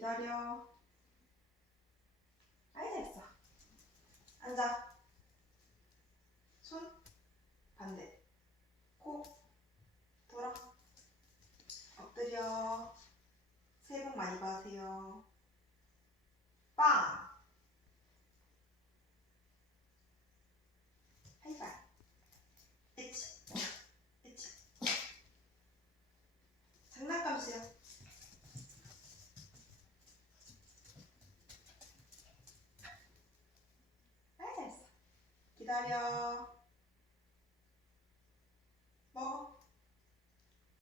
기다려. 아이, 잘했어. 앉아. 손 반대. 코 돌아. 엎드려. 새해 복 많이 받으세요. 빵! 하이파이. 으치. 으치. 장난감 수요. 아이, 잘했어. 기다려.